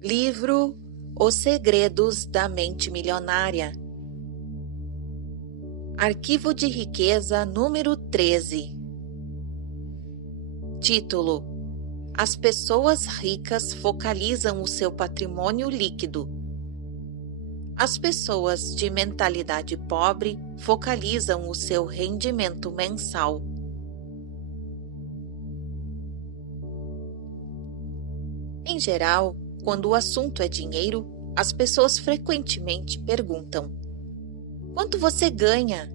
Livro Os Segredos da Mente Milionária. Arquivo de Riqueza número 13. Título: As pessoas ricas focalizam o seu patrimônio líquido. As pessoas de mentalidade pobre focalizam o seu rendimento mensal. Em geral, quando o assunto é dinheiro, as pessoas frequentemente perguntam: quanto você ganha?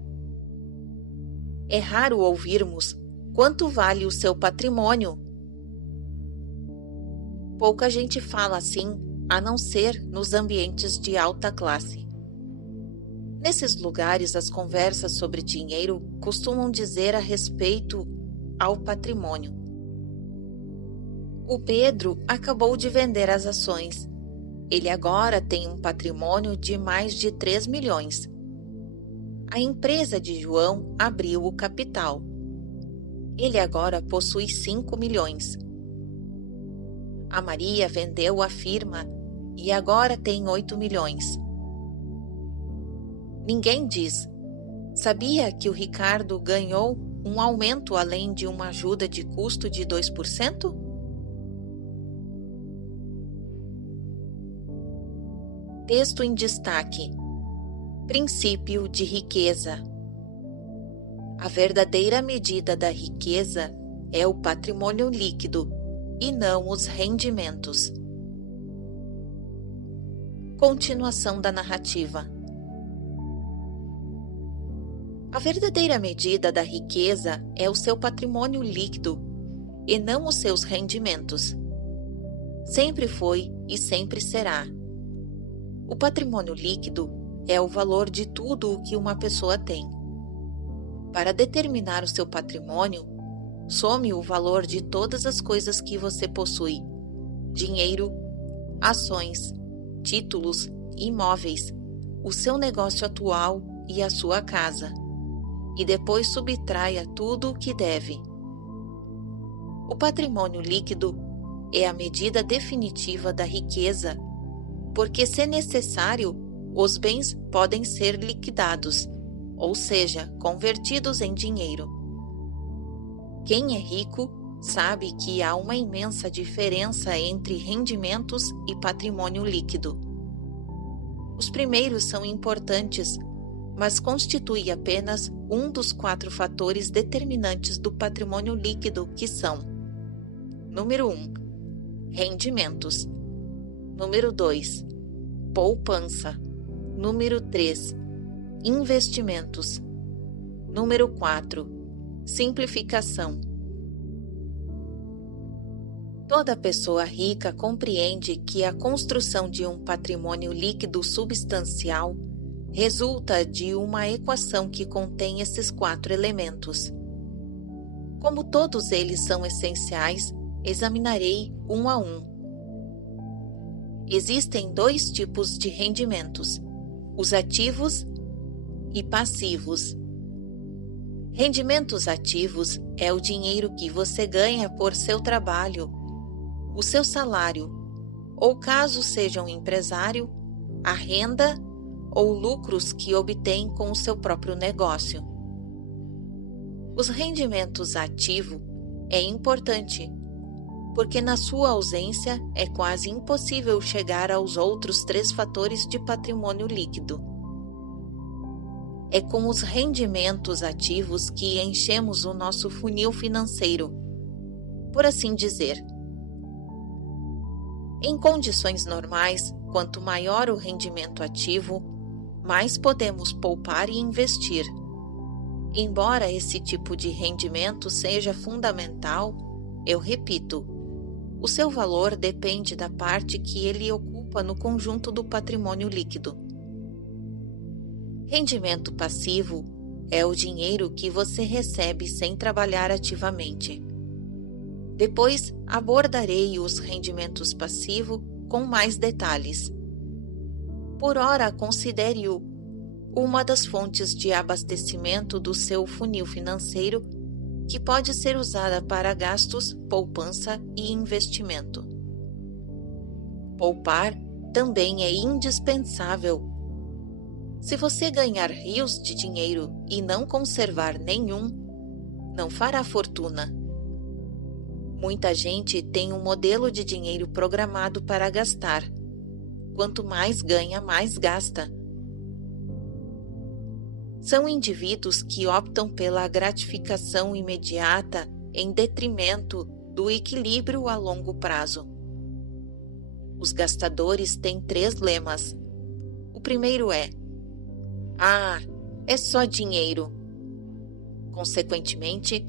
É raro ouvirmos: quanto vale o seu patrimônio? Pouca gente fala assim, a não ser nos ambientes de alta classe. Nesses lugares, as conversas sobre dinheiro costumam dizer a respeito ao patrimônio. O Pedro acabou de vender as ações. Ele agora tem um patrimônio de mais de 3 milhões. A empresa de João abriu o capital. Ele agora possui 5 milhões. A Maria vendeu a firma e agora tem 8 milhões. Ninguém diz: sabia que o Ricardo ganhou um aumento além de uma ajuda de custo de 2%? Texto em destaque: Princípio de riqueza. A verdadeira medida da riqueza é o patrimônio líquido e não os rendimentos. Continuação da narrativa. A verdadeira medida da riqueza é o seu patrimônio líquido e não os seus rendimentos. Sempre foi e sempre será. O patrimônio líquido é o valor de tudo o que uma pessoa tem. Para determinar o seu patrimônio, some o valor de todas as coisas que você possui: dinheiro, ações, títulos, imóveis, o seu negócio atual e a sua casa, e depois subtraia tudo o que deve. O patrimônio líquido é a medida definitiva da riqueza, porque, se necessário, os bens podem ser liquidados, ou seja, convertidos em dinheiro. Quem é rico sabe que há uma imensa diferença entre rendimentos e patrimônio líquido. Os primeiros são importantes, mas constituem apenas um dos 4 fatores determinantes do patrimônio líquido, que são: número 1, rendimentos; número 2, poupança; número 3, investimentos; número 4, simplificação. Toda pessoa rica compreende que a construção de um patrimônio líquido substancial resulta de uma equação que contém esses 4 elementos. Como todos eles são essenciais, examinarei um a um. Existem 2 tipos de rendimentos: os ativos e passivos. Rendimentos ativos é o dinheiro que você ganha por seu trabalho, o seu salário, ou, caso seja um empresário, a renda ou lucros que obtém com o seu próprio negócio. Os rendimentos ativos é importante, porque na sua ausência é quase impossível chegar aos outros 3 fatores de patrimônio líquido. É com os rendimentos ativos que enchemos o nosso funil financeiro, por assim dizer. Em condições normais, quanto maior o rendimento ativo, mais podemos poupar e investir. Embora esse tipo de rendimento seja fundamental, eu repito, o seu valor depende da parte que ele ocupa no conjunto do patrimônio líquido. Rendimento passivo é o dinheiro que você recebe sem trabalhar ativamente. Depois abordarei os rendimentos passivos com mais detalhes. Por ora, considere-o uma das fontes de abastecimento do seu funil financeiro, que pode ser usada para gastos, poupança e investimento. Poupar também é indispensável. Se você ganhar rios de dinheiro e não conservar nenhum, não fará fortuna. Muita gente tem um modelo de dinheiro programado para gastar. Quanto mais ganha, mais gasta. São indivíduos que optam pela gratificação imediata em detrimento do equilíbrio a longo prazo. Os gastadores têm 3 lemas. O primeiro é: "Ah, é só dinheiro." Consequentemente,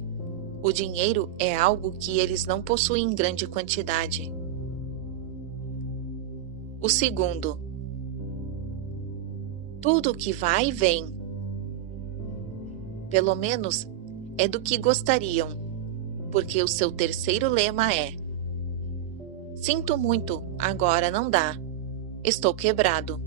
o dinheiro é algo que eles não possuem em grande quantidade. O segundo: "Tudo que vai, vem." Pelo menos é do que gostariam, porque o seu terceiro lema é: "Sinto muito, agora não dá. Estou quebrado."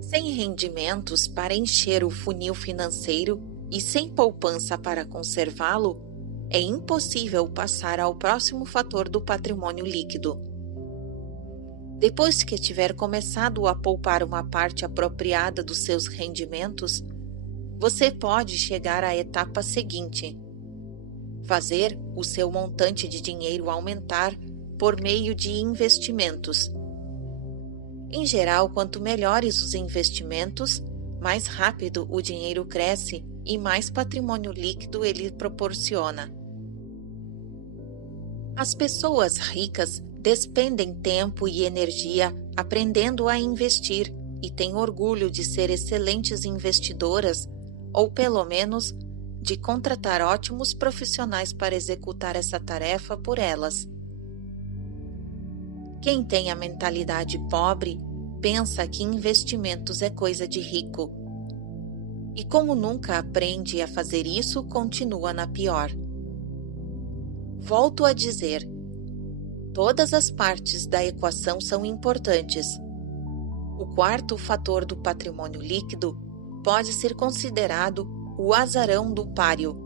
Sem rendimentos para encher o funil financeiro e sem poupança para conservá-lo, é impossível passar ao próximo fator do patrimônio líquido. Depois que tiver começado a poupar uma parte apropriada dos seus rendimentos, você pode chegar à etapa seguinte: fazer o seu montante de dinheiro aumentar por meio de investimentos. Em geral, quanto melhores os investimentos, mais rápido o dinheiro cresce e mais patrimônio líquido ele proporciona. As pessoas ricas despendem tempo e energia aprendendo a investir e têm orgulho de ser excelentes investidoras, ou pelo menos de contratar ótimos profissionais para executar essa tarefa por elas. Quem tem a mentalidade pobre pensa que investimentos é coisa de rico. E como nunca aprende a fazer isso, continua na pior. Volto a dizer, todas as partes da equação são importantes. O quarto fator do patrimônio líquido pode ser considerado o azarão do páreo.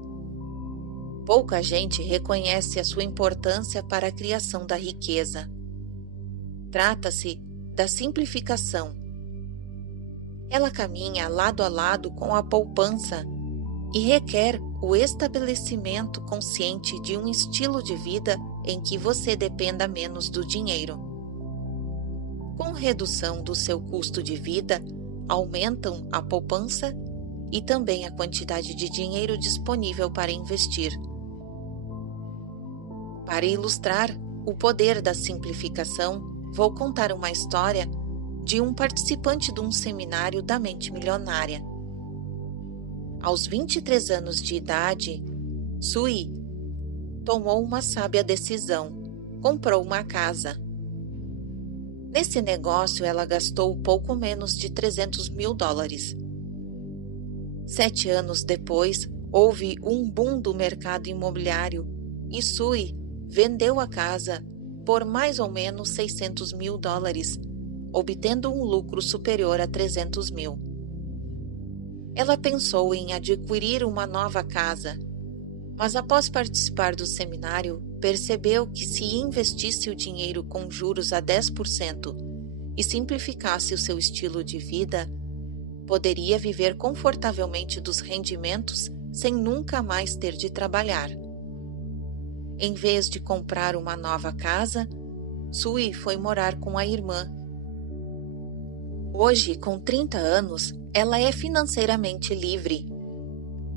Pouca gente reconhece a sua importância para a criação da riqueza. Trata-se da simplificação. Ela caminha lado a lado com a poupança e requer o estabelecimento consciente de um estilo de vida em que você dependa menos do dinheiro. Com redução do seu custo de vida, aumentam a poupança e também a quantidade de dinheiro disponível para investir. Para ilustrar o poder da simplificação, vou contar uma história de um participante de um seminário da mente milionária. Aos 23 anos de idade, Sui tomou uma sábia decisão: comprou uma casa. Nesse negócio, ela gastou pouco menos de $300 mil. 7 anos depois, houve um boom do mercado imobiliário e Sui vendeu a casa por mais ou menos $600 mil, obtendo um lucro superior a 300 mil. Ela pensou em adquirir uma nova casa, mas após participar do seminário, percebeu que se investisse o dinheiro com juros a 10% e simplificasse o seu estilo de vida, poderia viver confortavelmente dos rendimentos sem nunca mais ter de trabalhar. Em vez de comprar uma nova casa, Sui foi morar com a irmã. Hoje, com 30 anos, ela é financeiramente livre.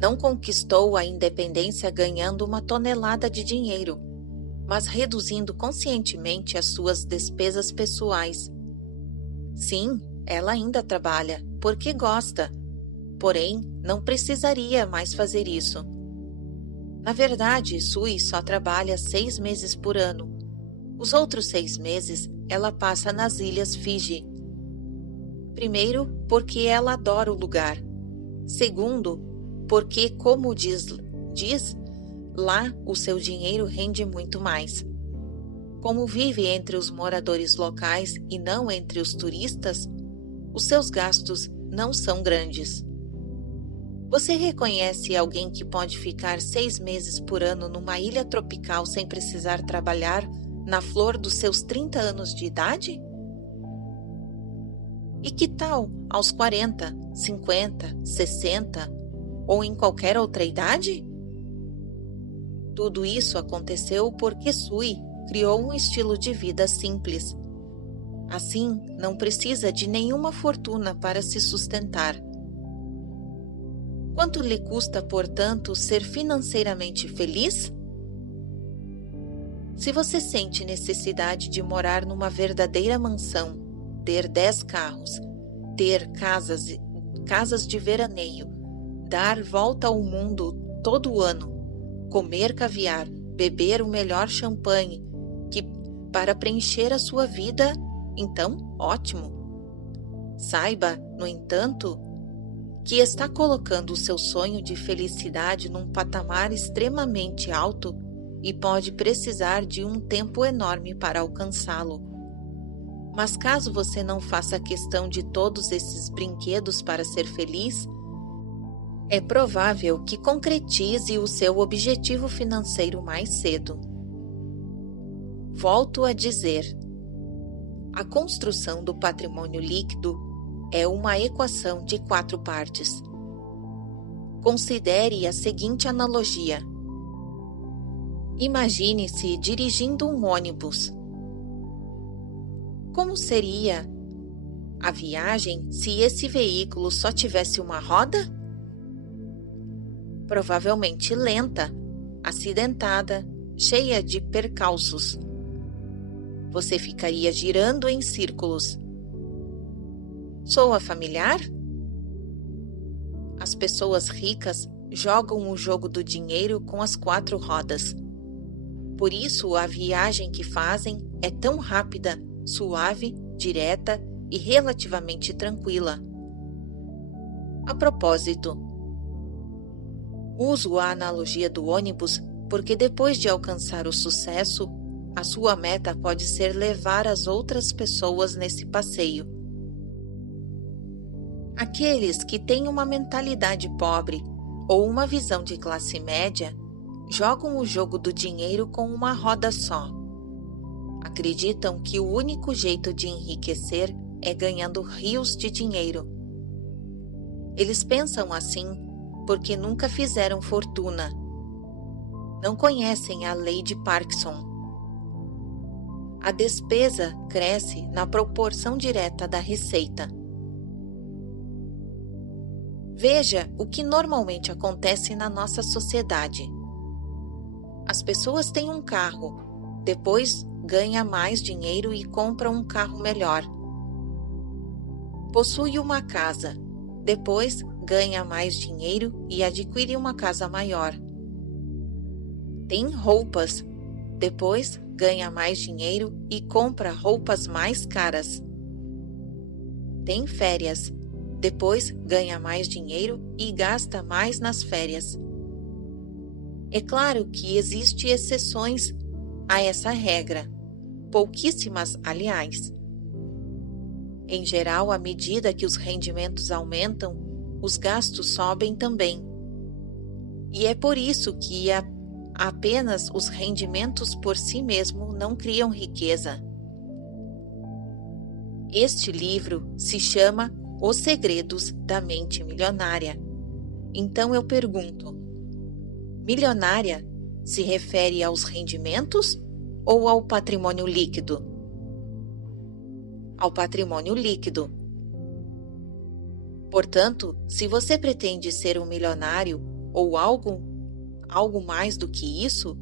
Não conquistou a independência ganhando uma tonelada de dinheiro, mas reduzindo conscientemente as suas despesas pessoais. Sim, ela ainda trabalha, porque gosta, porém não precisaria mais fazer isso. Na verdade, Sui só trabalha 6 meses por ano. Os outros 6 meses ela passa nas Ilhas Fiji. Primeiro, porque ela adora o lugar. Segundo, porque, como diz lá o seu dinheiro rende muito mais. Como vive entre os moradores locais e não entre os turistas, os seus gastos não são grandes. Você reconhece alguém que pode ficar 6 meses por ano numa ilha tropical sem precisar trabalhar na flor dos seus 30 anos de idade? E que tal aos 40, 50, 60 ou em qualquer outra idade? Tudo isso aconteceu porque Sui criou um estilo de vida simples. Assim, não precisa de nenhuma fortuna para se sustentar. Quanto lhe custa, portanto, ser financeiramente feliz? Se você sente necessidade de morar numa verdadeira mansão, ter 10 carros, ter casas de veraneio, dar volta ao mundo todo ano, comer caviar, beber o melhor champanhe, para preencher a sua vida, então, ótimo. Saiba, no entanto, que está colocando o seu sonho de felicidade num patamar extremamente alto e pode precisar de um tempo enorme para alcançá-lo. Mas caso você não faça questão de todos esses brinquedos para ser feliz, é provável que concretize o seu objetivo financeiro mais cedo. Volto a dizer, a construção do patrimônio líquido é uma equação de 4 partes. Considere a seguinte analogia. Imagine-se dirigindo um ônibus. Como seria a viagem se esse veículo só tivesse uma roda? Provavelmente lenta, acidentada, cheia de percalços. Você ficaria girando em círculos. Soa familiar? As pessoas ricas jogam o jogo do dinheiro com as 4 rodas. Por isso, a viagem que fazem é tão rápida, suave, direta e relativamente tranquila. A propósito, uso a analogia do ônibus porque depois de alcançar o sucesso, a sua meta pode ser levar as outras pessoas nesse passeio. Aqueles que têm uma mentalidade pobre ou uma visão de classe média jogam o jogo do dinheiro com uma roda só. Acreditam que o único jeito de enriquecer é ganhando rios de dinheiro. Eles pensam assim porque nunca fizeram fortuna. Não conhecem a lei de Parkinson. A despesa cresce na proporção direta da receita. Veja o que normalmente acontece na nossa sociedade. As pessoas têm um carro, depois ganha mais dinheiro e compra um carro melhor. Possui uma casa, depois ganha mais dinheiro e adquire uma casa maior. Tem roupas, depois ganha mais dinheiro e compra roupas mais caras. Tem férias, depois ganha mais dinheiro e gasta mais nas férias. É claro que existem exceções a essa regra, pouquíssimas, aliás. Em geral, à medida que os rendimentos aumentam, os gastos sobem também. E é por isso que apenas os rendimentos por si mesmo não criam riqueza. Este livro se chama Os Segredos da Mente Milionária. Então eu pergunto, milionária se refere aos rendimentos ou ao patrimônio líquido? Ao patrimônio líquido. Portanto, se você pretende ser um milionário ou algo mais do que isso,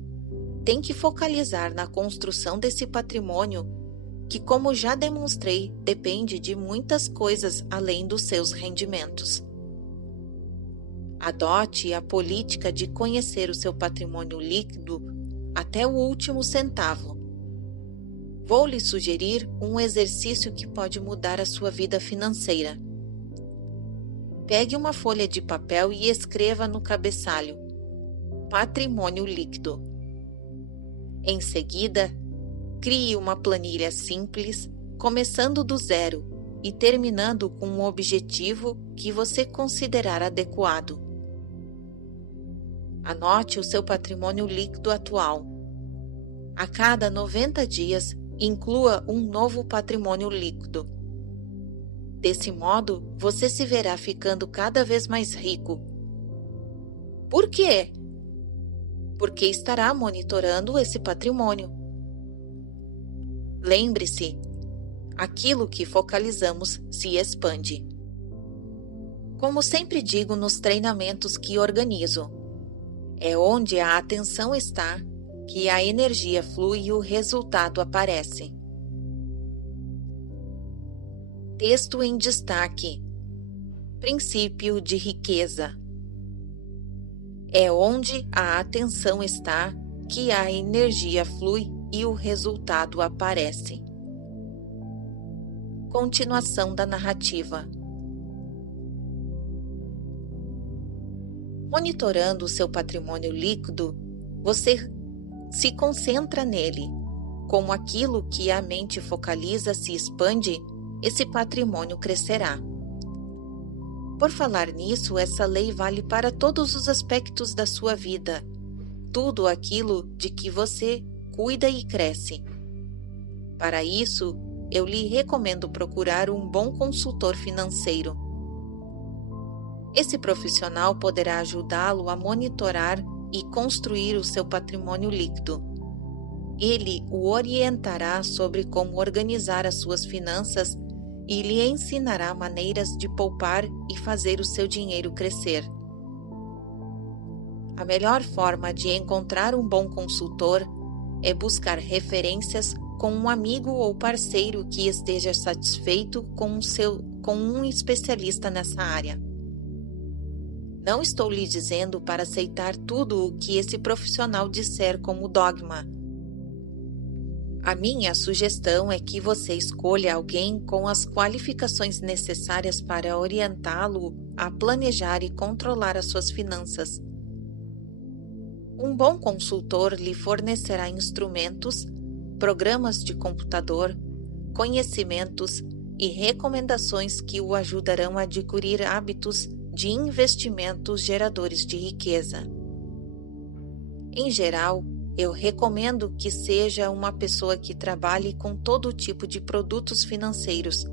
tem que focalizar na construção desse patrimônio que, como já demonstrei, depende de muitas coisas além dos seus rendimentos. Adote a política de conhecer o seu patrimônio líquido até o último centavo. Vou lhe sugerir um exercício que pode mudar a sua vida financeira. Pegue uma folha de papel e escreva no cabeçalho Patrimônio líquido. Em seguida, crie uma planilha simples, começando do zero e terminando com um objetivo que você considerar adequado. Anote o seu patrimônio líquido atual. A cada 90 dias, inclua um novo patrimônio líquido. Desse modo, você se verá ficando cada vez mais rico. Por quê? Porque estará monitorando esse patrimônio. Lembre-se, aquilo que focalizamos se expande. Como sempre digo nos treinamentos que organizo, é onde a atenção está que a energia flui e o resultado aparece. Texto em destaque. Princípio de riqueza. É onde a atenção está que a energia flui e o resultado aparece. Continuação da narrativa. Monitorando o seu patrimônio líquido, você se concentra nele. Como aquilo que a mente focaliza se expande, esse patrimônio crescerá. Por falar nisso, essa lei vale para todos os aspectos da sua vida, tudo aquilo de que você cuida e cresce. Para isso, eu lhe recomendo procurar um bom consultor financeiro. Esse profissional poderá ajudá-lo a monitorar e construir o seu patrimônio líquido. Ele o orientará sobre como organizar as suas finanças e lhe ensinará maneiras de poupar e fazer o seu dinheiro crescer. A melhor forma de encontrar um bom consultor é buscar referências com um amigo ou parceiro que esteja satisfeito com um especialista nessa área. Não estou lhe dizendo para aceitar tudo o que esse profissional disser como dogma. A minha sugestão é que você escolha alguém com as qualificações necessárias para orientá-lo a planejar e controlar as suas finanças. Um bom consultor lhe fornecerá instrumentos, programas de computador, conhecimentos e recomendações que o ajudarão a adquirir hábitos de investimentos geradores de riqueza. Em geral, eu recomendo que seja uma pessoa que trabalhe com todo tipo de produtos financeiros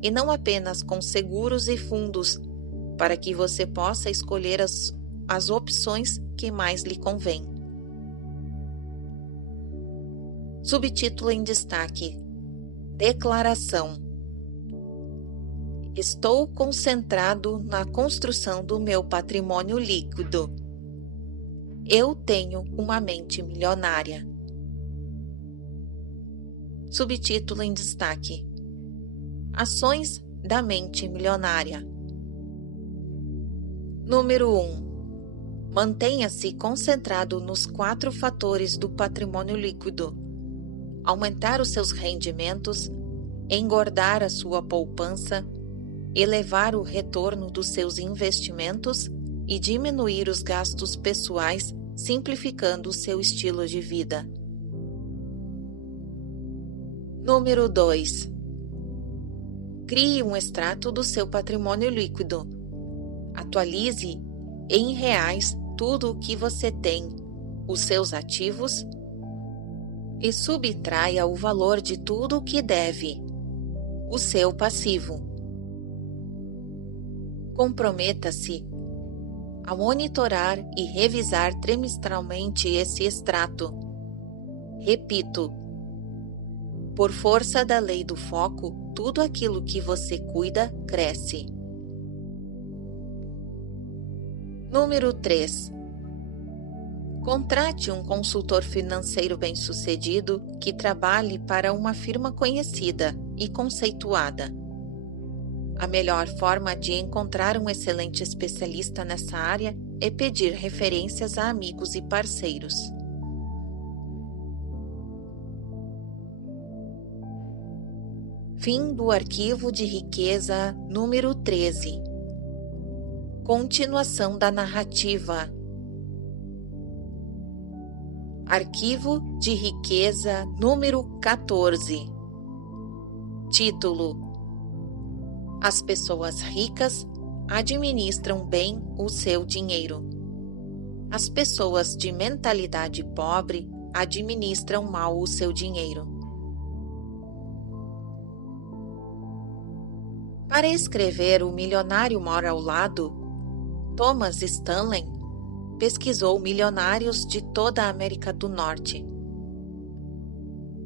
e não apenas com seguros e fundos, para que você possa escolher as opções que mais lhe convém. Subtítulo em destaque: Declaração. Estou concentrado na construção do meu patrimônio líquido. Eu tenho uma mente milionária. Subtítulo em destaque: Ações da mente milionária. Número 1. Mantenha-se concentrado nos 4 fatores do patrimônio líquido: aumentar os seus rendimentos, engordar a sua poupança, elevar o retorno dos seus investimentos e diminuir os gastos pessoais, simplificando o seu estilo de vida. Número 2. Crie um extrato do seu patrimônio líquido. Atualize em reais tudo o que você tem, os seus ativos, e subtraia o valor de tudo o que deve, o seu passivo. Comprometa-se a monitorar e revisar trimestralmente esse extrato. Repito, por força da lei do foco, tudo aquilo que você cuida cresce. Número 3. Contrate um consultor financeiro bem-sucedido que trabalhe para uma firma conhecida e conceituada. A melhor forma de encontrar um excelente especialista nessa área é pedir referências a amigos e parceiros. Fim do arquivo de riqueza número 13. Continuação da narrativa. Arquivo de riqueza número 14. Título: As pessoas ricas administram bem o seu dinheiro. As pessoas de mentalidade pobre administram mal o seu dinheiro. Para escrever O Milionário Mora ao Lado, Thomas Stanley pesquisou milionários de toda a América do Norte.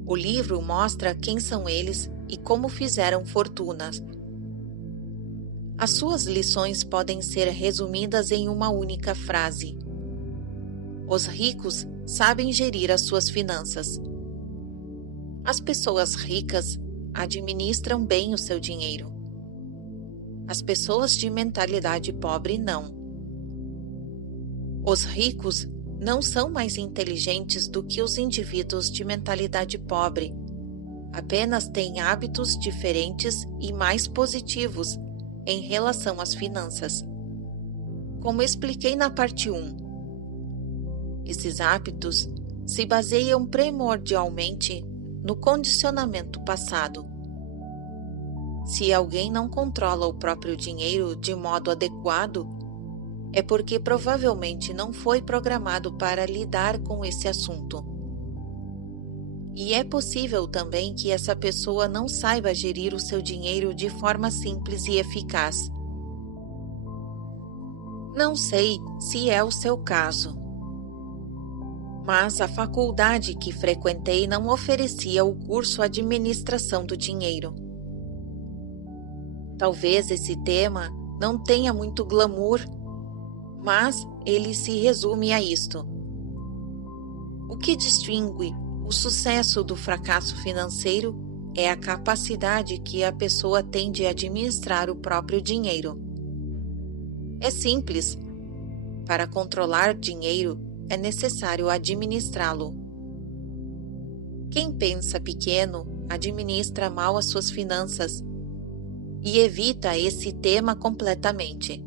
O livro mostra quem são eles e como fizeram fortunas. As suas lições podem ser resumidas em uma única frase: os ricos sabem gerir as suas finanças. As pessoas ricas administram bem o seu dinheiro. As pessoas de mentalidade pobre não. Os ricos não são mais inteligentes do que os indivíduos de mentalidade pobre. Apenas têm hábitos diferentes e mais positivos em relação às finanças. Como expliquei na parte 1, esses hábitos se baseiam primordialmente no condicionamento passado. Se alguém não controla o próprio dinheiro de modo adequado, é porque provavelmente não foi programado para lidar com esse assunto. E é possível também que essa pessoa não saiba gerir o seu dinheiro de forma simples e eficaz. Não sei se é o seu caso, mas a faculdade que frequentei não oferecia o curso Administração do Dinheiro. Talvez esse tema não tenha muito glamour, mas ele se resume a isto. O que distingue o sucesso do fracasso financeiro é a capacidade que a pessoa tem de administrar o próprio dinheiro. É simples. Para controlar dinheiro, é necessário administrá-lo. Quem pensa pequeno administra mal as suas finanças e evita esse tema completamente.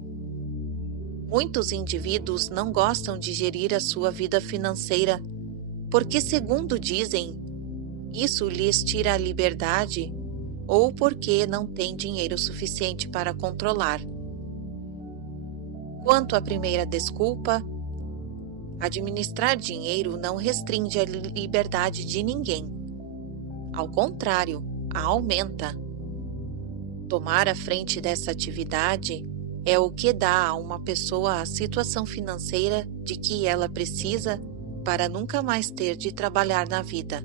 Muitos indivíduos não gostam de gerir a sua vida financeira porque, segundo dizem, isso lhes tira a liberdade ou porque não têm dinheiro suficiente para controlar. Quanto à primeira desculpa, administrar dinheiro não restringe a liberdade de ninguém. Ao contrário, a aumenta. Tomar a frente dessa atividade é o que dá a uma pessoa a situação financeira de que ela precisa para nunca mais ter de trabalhar na vida.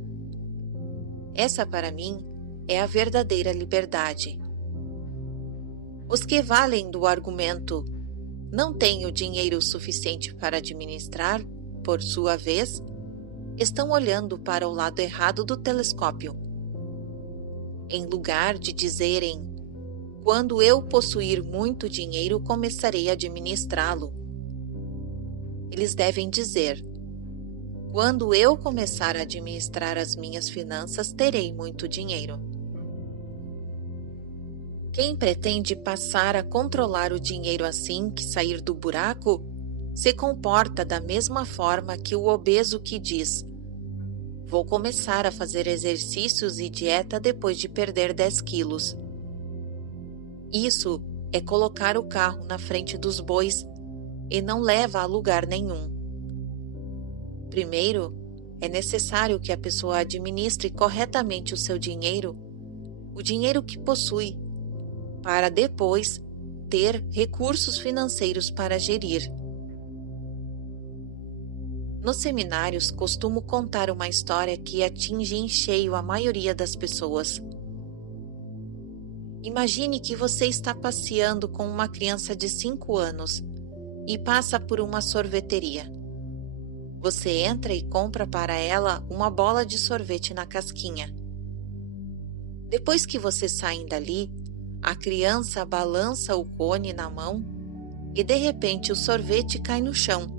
Essa, para mim, é a verdadeira liberdade. Os que valem do argumento "não tenho dinheiro suficiente para administrar", por sua vez, estão olhando para o lado errado do telescópio. Em lugar de dizerem "quando eu possuir muito dinheiro, começarei a administrá-lo", eles devem dizer "quando eu começar a administrar as minhas finanças, terei muito dinheiro". Quem pretende passar a controlar o dinheiro assim que sair do buraco, se comporta da mesma forma que o obeso que diz "vou começar a fazer exercícios e dieta depois de perder 10 quilos". Isso é colocar o carro na frente dos bois e não leva a lugar nenhum. Primeiro, é necessário que a pessoa administre corretamente o seu dinheiro, o dinheiro que possui, para depois ter recursos financeiros para gerir. Nos seminários, costumo contar uma história que atinge em cheio a maioria das pessoas. Imagine que você está passeando com uma criança de 5 anos e passa por uma sorveteria. Você entra e compra para ela uma bola de sorvete na casquinha. Depois que vocês saem dali, a criança balança o cone na mão e de repente o sorvete cai no chão.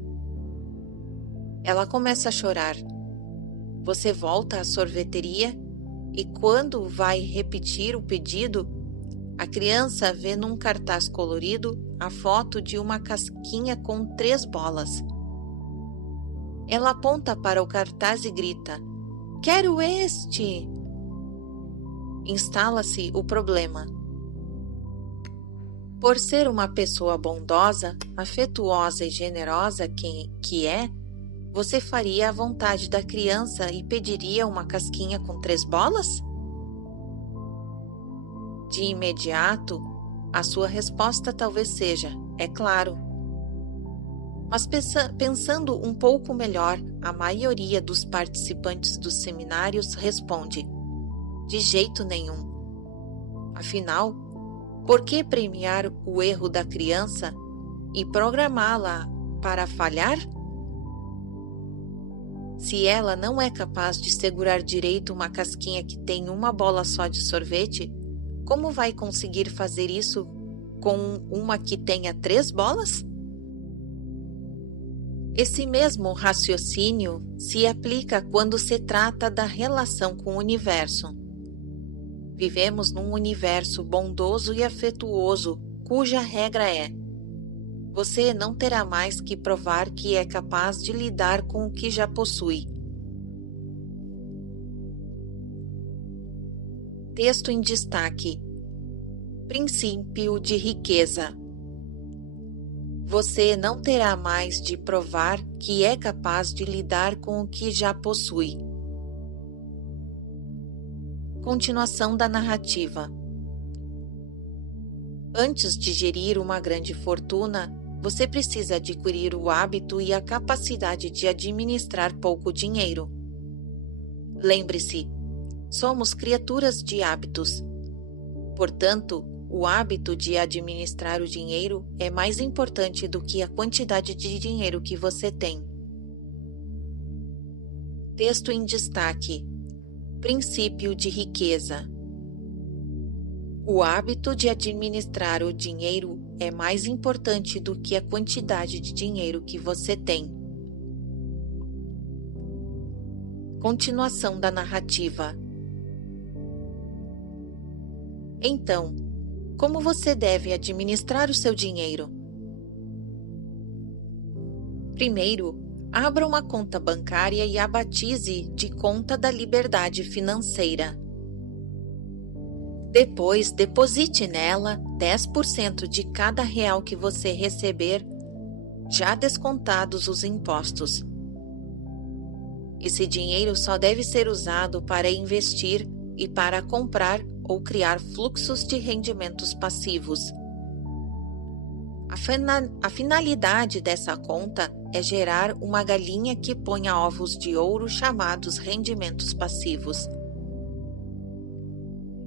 Ela começa a chorar. Você volta à sorveteria e quando vai repetir o pedido, a criança vê num cartaz colorido a foto de uma casquinha com 3 bolas. Ela aponta para o cartaz e grita: "Quero este!" Instala-se o problema. Por ser uma pessoa bondosa, afetuosa e generosa que é, Você faria a vontade da criança e pediria uma casquinha com 3 bolas? De imediato, a sua resposta talvez seja: é claro. Mas pensando um pouco melhor, a maioria dos participantes dos seminários responde: de jeito nenhum. Afinal, por que premiar o erro da criança e programá-la para falhar? Se ela não é capaz de segurar direito uma casquinha que tem uma bola só de sorvete, como vai conseguir fazer isso com uma que tenha 3 bolas? Esse mesmo raciocínio se aplica quando se trata da relação com o universo. Vivemos num universo bondoso e afetuoso, cuja regra é: você não terá mais que provar que é capaz de lidar com o que já possui. Texto em destaque. Princípio de riqueza. Você não terá mais de provar que é capaz de lidar com o que já possui. Continuação da narrativa. Antes de gerir uma grande fortuna, você precisa adquirir o hábito e a capacidade de administrar pouco dinheiro. Lembre-se, somos criaturas de hábitos. Portanto, o hábito de administrar o dinheiro é mais importante do que a quantidade de dinheiro que você tem. Texto em destaque. Princípio de riqueza. O hábito de administrar o dinheiro é mais importante do que a quantidade de dinheiro que você tem. Continuação da narrativa. Então, como você deve administrar o seu dinheiro? Primeiro, abra uma conta bancária e a batize de Conta da Liberdade Financeira. Depois, deposite nela 10% de cada real que você receber, já descontados os impostos. Esse dinheiro só deve ser usado para investir e para comprar ou criar fluxos de rendimentos passivos. A finalidade dessa conta é gerar uma galinha que ponha ovos de ouro chamados rendimentos passivos.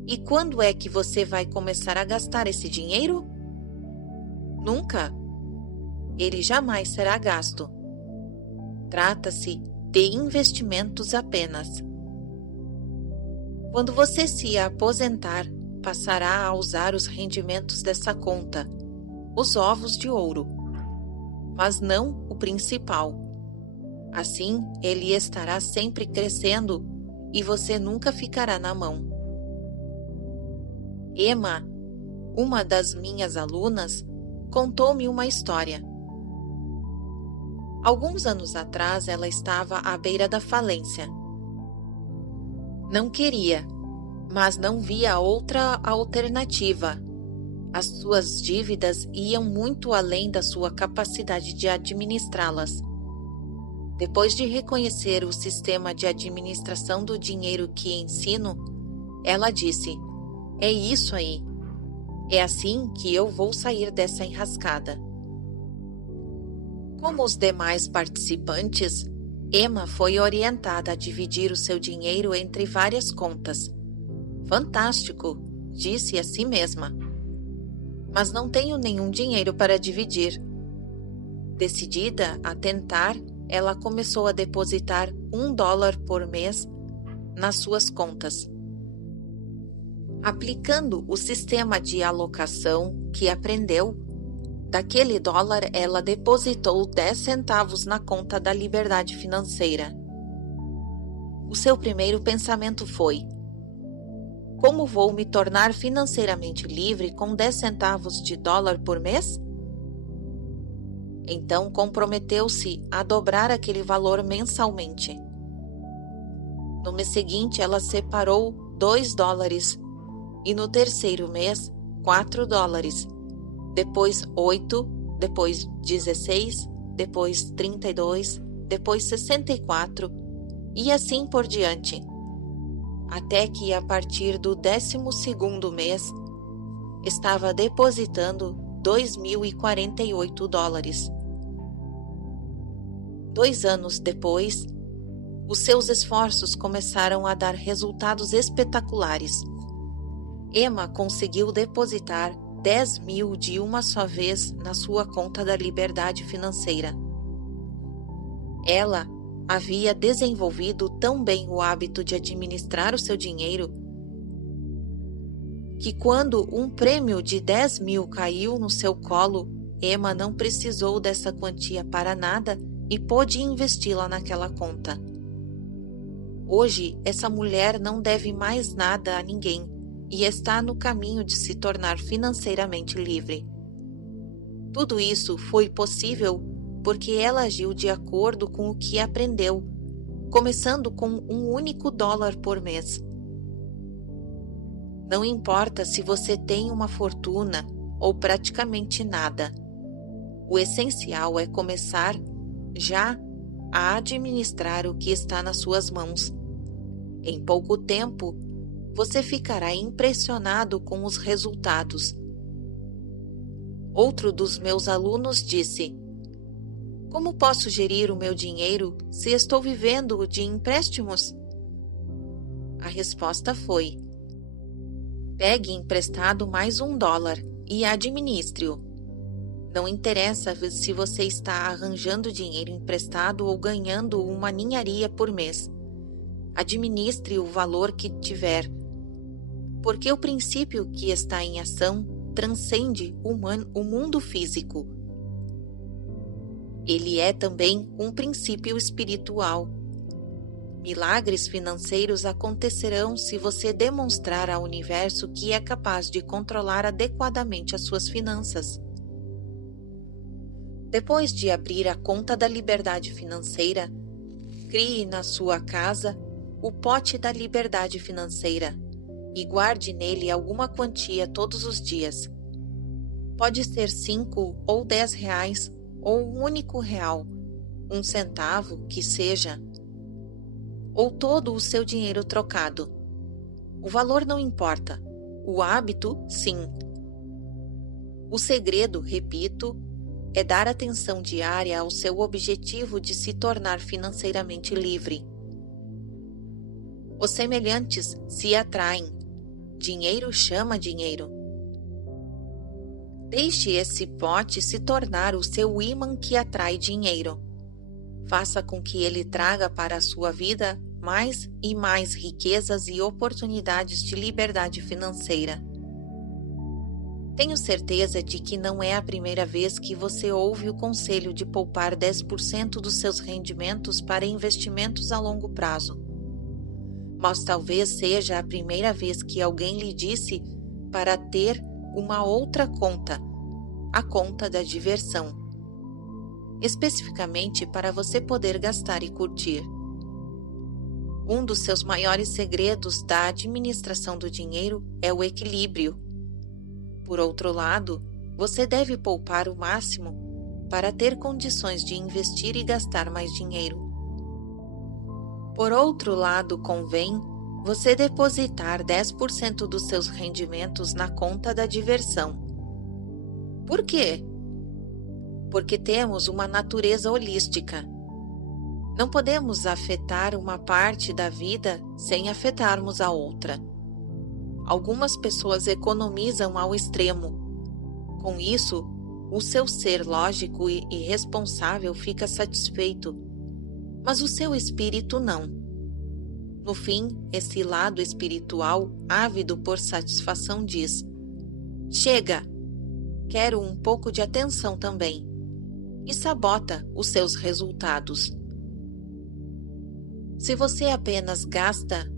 E quando é que você vai começar a gastar esse dinheiro? Nunca. Ele jamais será gasto. Trata-se de investimentos apenas. Quando você se aposentar, passará a usar os rendimentos dessa conta, os ovos de ouro, mas não o principal. Assim, ele estará sempre crescendo e você nunca ficará na mão. Emma, uma das minhas alunas, contou-me uma história. Alguns anos atrás, ela estava à beira da falência. Não queria, mas não via outra alternativa. As suas dívidas iam muito além da sua capacidade de administrá-las. Depois de reconhecer o sistema de administração do dinheiro que ensino, ela disse: é isso aí. É assim que eu vou sair dessa enrascada. Como os demais participantes, Emma foi orientada a dividir o seu dinheiro entre várias contas. Fantástico, disse a si mesma. Mas não tenho nenhum dinheiro para dividir. Decidida a tentar, ela começou a depositar $1 por mês nas suas contas. Aplicando o sistema de alocação que aprendeu, daquele dólar ela depositou 10 centavos na conta da liberdade financeira. O seu primeiro pensamento foi: como vou me tornar financeiramente livre com 10 centavos de dólar por mês? Então comprometeu-se a dobrar aquele valor mensalmente. No mês seguinte, ela separou $2, e no terceiro mês, $4. Depois 8, depois 16, depois 32, depois 64 e assim por diante, até que a partir do 12º mês estava depositando $2.048. 2 anos depois, os seus esforços começaram a dar resultados espetaculares. Emma conseguiu depositar 10.000 de uma só vez na sua conta da liberdade financeira. Ela havia desenvolvido tão bem o hábito de administrar o seu dinheiro que quando um prêmio de 10.000 caiu no seu colo, Emma não precisou dessa quantia para nada e pôde investi-la naquela conta. Hoje, essa mulher não deve mais nada a ninguém e está no caminho de se tornar financeiramente livre. Tudo isso foi possível porque ela agiu de acordo com o que aprendeu, começando com um único dólar por mês. Não importa se você tem uma fortuna ou praticamente nada. O essencial é começar já a administrar o que está nas suas mãos. Em pouco tempo, você ficará impressionado com os resultados. Outro dos meus alunos disse: "Como posso gerir o meu dinheiro se estou vivendo de empréstimos?" A resposta foi: pegue emprestado mais $1 e administre-o. Não interessa se você está arranjando dinheiro emprestado ou ganhando uma ninharia por mês. Administre o valor que tiver, porque o princípio que está em ação transcende o mundo físico. Ele é também um princípio espiritual. Milagres financeiros acontecerão se você demonstrar ao universo que é capaz de controlar adequadamente as suas finanças. Depois de abrir a conta da liberdade financeira, crie na sua casa o pote da liberdade financeira e guarde nele alguma quantia todos os dias. Pode ser 5 ou 10 reais ou um único real, 1 centavo que seja, ou todo o seu dinheiro trocado. O valor não importa, o hábito sim. O segredo, repito, é dar atenção diária ao seu objetivo de se tornar financeiramente livre. Os semelhantes se atraem. Dinheiro chama dinheiro. Deixe esse pote se tornar o seu ímã que atrai dinheiro. Faça com que ele traga para a sua vida mais e mais riquezas e oportunidades de liberdade financeira. Tenho certeza de que não é a primeira vez que você ouve o conselho de poupar 10% dos seus rendimentos para investimentos a longo prazo. Mas talvez seja a primeira vez que alguém lhe disse para ter uma outra conta, a conta da diversão, especificamente para você poder gastar e curtir. Um dos seus maiores segredos da administração do dinheiro é o equilíbrio. Por outro lado, você deve poupar o máximo para ter condições de investir e gastar mais dinheiro. Por outro lado, convém você depositar 10% dos seus rendimentos na conta da diversão. Por quê? Porque temos uma natureza holística. Não podemos afetar uma parte da vida sem afetarmos a outra. Algumas pessoas economizam ao extremo. Com isso, o seu ser lógico e responsável fica satisfeito, mas o seu espírito não. No fim, esse lado espiritual, ávido por satisfação, diz: "Chega, quero um pouco de atenção também", e sabota os seus resultados. Se você apenas gasta,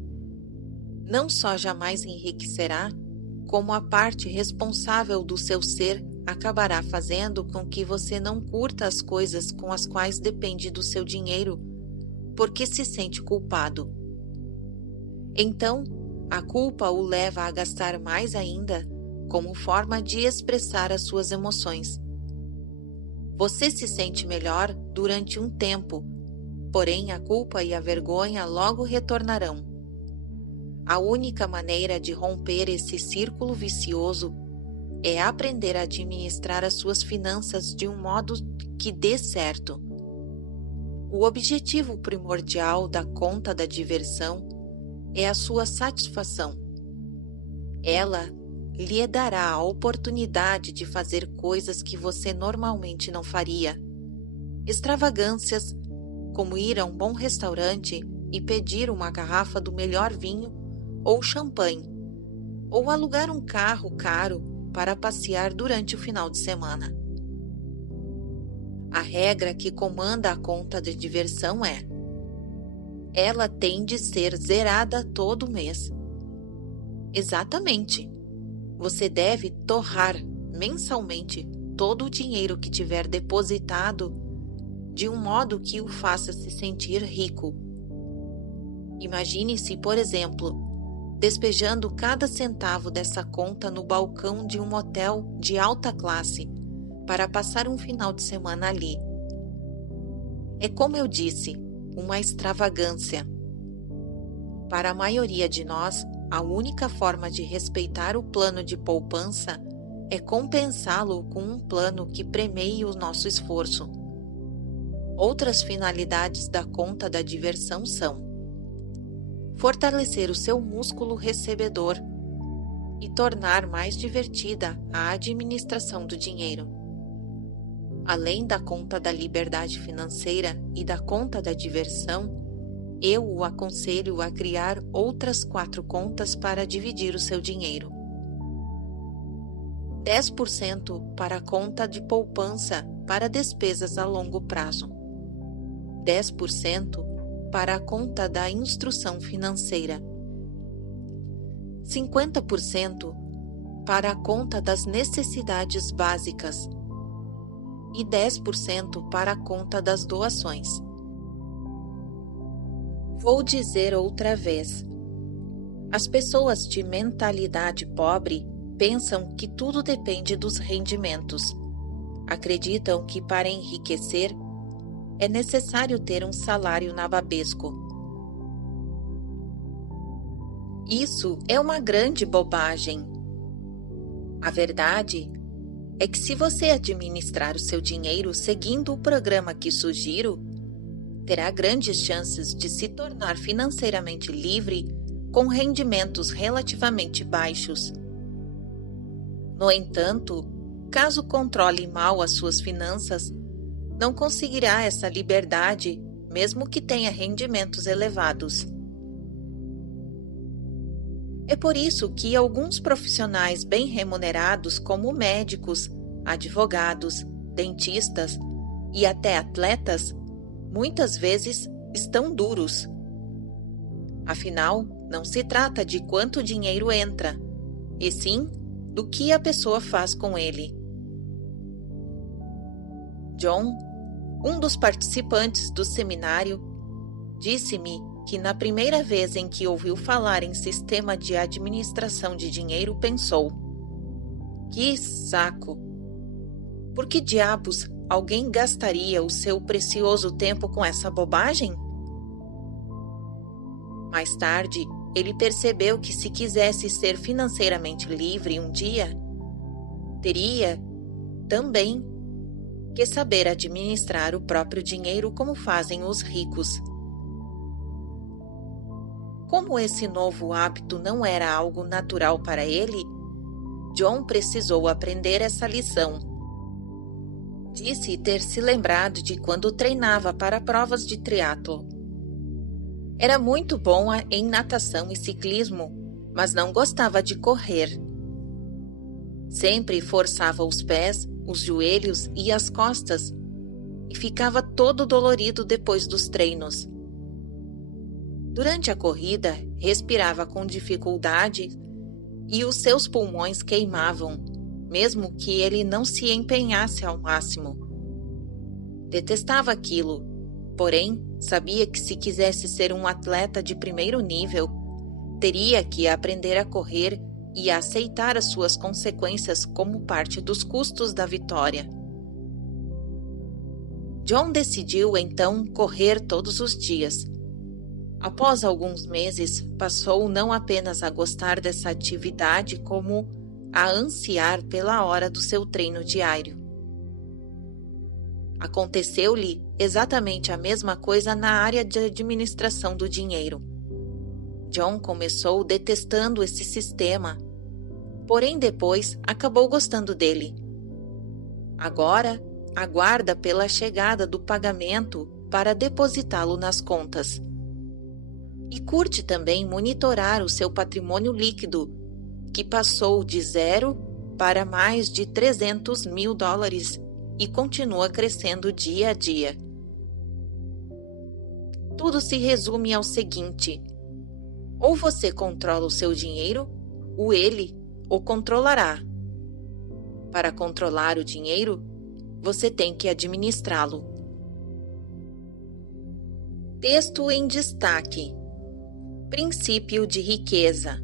não só jamais enriquecerá, como a parte responsável do seu ser acabará fazendo com que você não curta as coisas com as quais depende do seu dinheiro, porque se sente culpado. Então, a culpa o leva a gastar mais ainda, como forma de expressar as suas emoções. Você se sente melhor durante um tempo, porém a culpa e a vergonha logo retornarão. A única maneira de romper esse círculo vicioso é aprender a administrar as suas finanças de um modo que dê certo. O objetivo primordial da conta da diversão é a sua satisfação. Ela lhe dará a oportunidade de fazer coisas que você normalmente não faria. Extravagâncias, como ir a um bom restaurante e pedir uma garrafa do melhor vinho ou champanhe, ou alugar um carro caro para passear durante o final de semana. A regra que comanda a conta de diversão é: ela tem de ser zerada todo mês. Exatamente. Você deve torrar mensalmente todo o dinheiro que tiver depositado de um modo que o faça se sentir rico. Imagine-se, por exemplo, despejando cada centavo dessa conta no balcão de um hotel de alta classe para passar um final de semana ali. É como eu disse, uma extravagância. Para a maioria de nós, a única forma de respeitar o plano de poupança é compensá-lo com um plano que premie o nosso esforço. Outras finalidades da conta da diversão são: fortalecer o seu músculo recebedor e tornar mais divertida a administração do dinheiro. Além da conta da liberdade financeira e da conta da diversão, eu o aconselho a criar outras 4 contas para dividir o seu dinheiro. 10% para a conta de poupança para despesas a longo prazo. 10% para a conta da instrução financeira. 50% para a conta das necessidades básicas. E 10% para a conta das doações. Vou dizer outra vez. As pessoas de mentalidade pobre pensam que tudo depende dos rendimentos. Acreditam que para enriquecer é necessário ter um salário nababesco. Isso é uma grande bobagem. A verdade é que se você administrar o seu dinheiro seguindo o programa que sugiro, terá grandes chances de se tornar financeiramente livre com rendimentos relativamente baixos. No entanto, caso controle mal as suas finanças, não conseguirá essa liberdade, mesmo que tenha rendimentos elevados. É por isso que alguns profissionais bem remunerados, como médicos, advogados, dentistas e até atletas, muitas vezes estão duros. Afinal, não se trata de quanto dinheiro entra, e sim do que a pessoa faz com ele. John, um dos participantes do seminário, disse-me que na primeira vez em que ouviu falar em sistema de administração de dinheiro pensou: que saco! Por que diabos alguém gastaria o seu precioso tempo com essa bobagem? Mais tarde, ele percebeu que se quisesse ser financeiramente livre um dia, teria também que saber administrar o próprio dinheiro como fazem os ricos. Como esse novo hábito não era algo natural para ele, John precisou aprender essa lição. Disse ter se lembrado de quando treinava para provas de triatlo. Era muito bom em natação e ciclismo, mas não gostava de correr. Sempre forçava os pés, os joelhos e as costas e ficava todo dolorido depois dos treinos. Durante a corrida, respirava com dificuldade e os seus pulmões queimavam, mesmo que ele não se empenhasse ao máximo. Detestava aquilo, porém, sabia que se quisesse ser um atleta de primeiro nível, teria que aprender a correr e a aceitar as suas consequências como parte dos custos da vitória. John decidiu então correr todos os dias. Após alguns meses, passou não apenas a gostar dessa atividade, como a ansiar pela hora do seu treino diário. Aconteceu-lhe exatamente a mesma coisa na área de administração do dinheiro. John começou detestando esse sistema, porém depois acabou gostando dele. Agora, aguarda pela chegada do pagamento para depositá-lo nas contas. E curte também monitorar o seu patrimônio líquido, que passou de 0 para mais de $300 mil e continua crescendo dia a dia. Tudo se resume ao seguinte: ou você controla o seu dinheiro, ou ele o controlará. Para controlar o dinheiro, você tem que administrá-lo. Texto em destaque. Princípio de riqueza.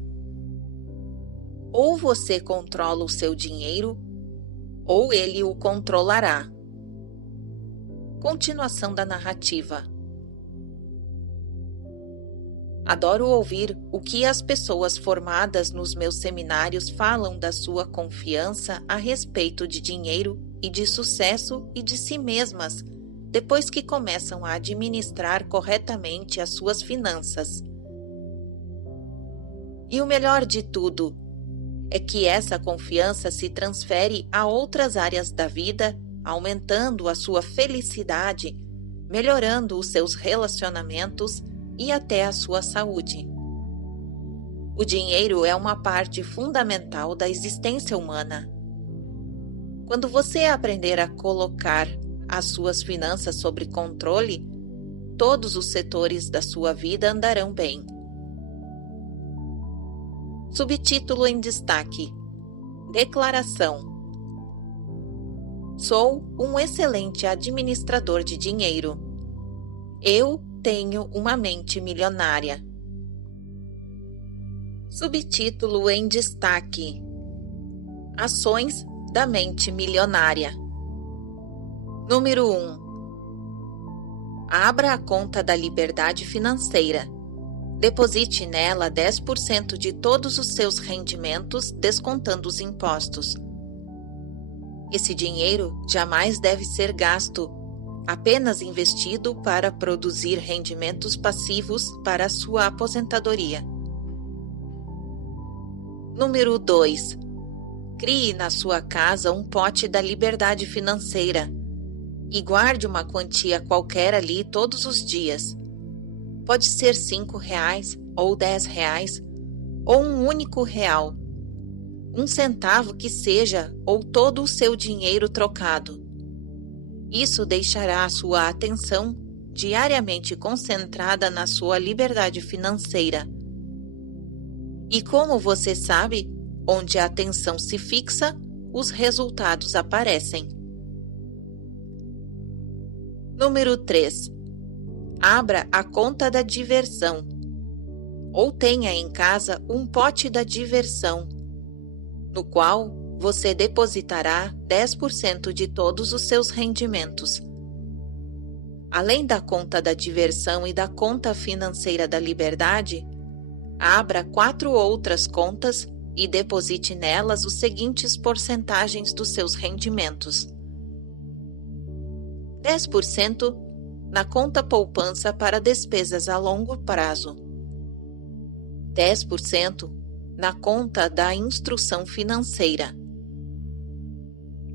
Ou você controla o seu dinheiro, ou ele o controlará. Continuação da narrativa. Adoro ouvir o que as pessoas formadas nos meus seminários falam da sua confiança a respeito de dinheiro e de sucesso e de si mesmas, depois que começam a administrar corretamente as suas finanças. E o melhor de tudo é que essa confiança se transfere a outras áreas da vida, aumentando a sua felicidade, melhorando os seus relacionamentos e até a sua saúde. O dinheiro é uma parte fundamental da existência humana. Quando você aprender a colocar as suas finanças sob controle, todos os setores da sua vida andarão bem. Subtítulo em destaque. Declaração. Sou um excelente administrador de dinheiro. Eu tenho uma mente milionária. Subtítulo em destaque. Ações da mente milionária. Número 1. Abra a conta da liberdade financeira. Deposite nela 10% de todos os seus rendimentos, descontando os impostos. Esse dinheiro jamais deve ser gasto, apenas investido para produzir rendimentos passivos para a sua aposentadoria. Número 2. Crie na sua casa um pote da liberdade financeira e guarde uma quantia qualquer ali todos os dias. Pode ser R$5 ou R$10 ou um único real, um centavo que seja, ou todo o seu dinheiro trocado. Isso deixará a sua atenção diariamente concentrada na sua liberdade financeira. E como você sabe, onde a atenção se fixa, os resultados aparecem. Número 3. Abra a conta da diversão, ou tenha em casa um pote da diversão, no qual você depositará 10% de todos os seus rendimentos. Além da conta da diversão e da conta financeira da liberdade, abra 4 outras contas e deposite nelas os seguintes porcentagens dos seus rendimentos: 10% na conta poupança para despesas a longo prazo, 10% na conta da instrução financeira,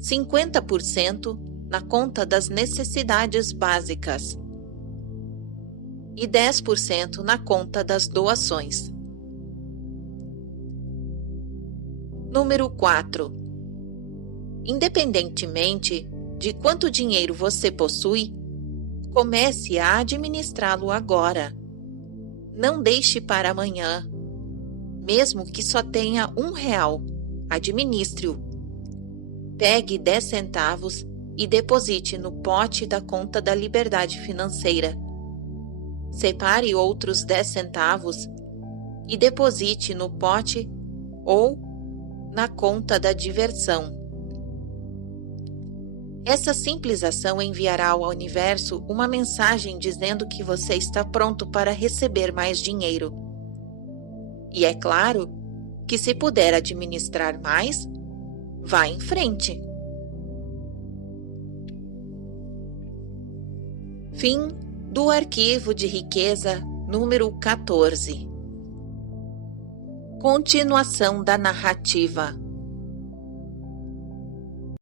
50% na conta das necessidades básicas e 10% na conta das doações. Número 4. Independentemente de quanto dinheiro você possui, comece a administrá-lo agora. Não deixe para amanhã. Mesmo que só tenha R$1, administre-o. Pegue 10 centavos e deposite no pote da conta da liberdade financeira. Separe outros 10 centavos e deposite no pote ou na conta da diversão. Essa simples ação enviará ao universo uma mensagem dizendo que você está pronto para receber mais dinheiro. E é claro que, se puder administrar mais, vá em frente. Fim do arquivo de riqueza número 14. Continuação da narrativa.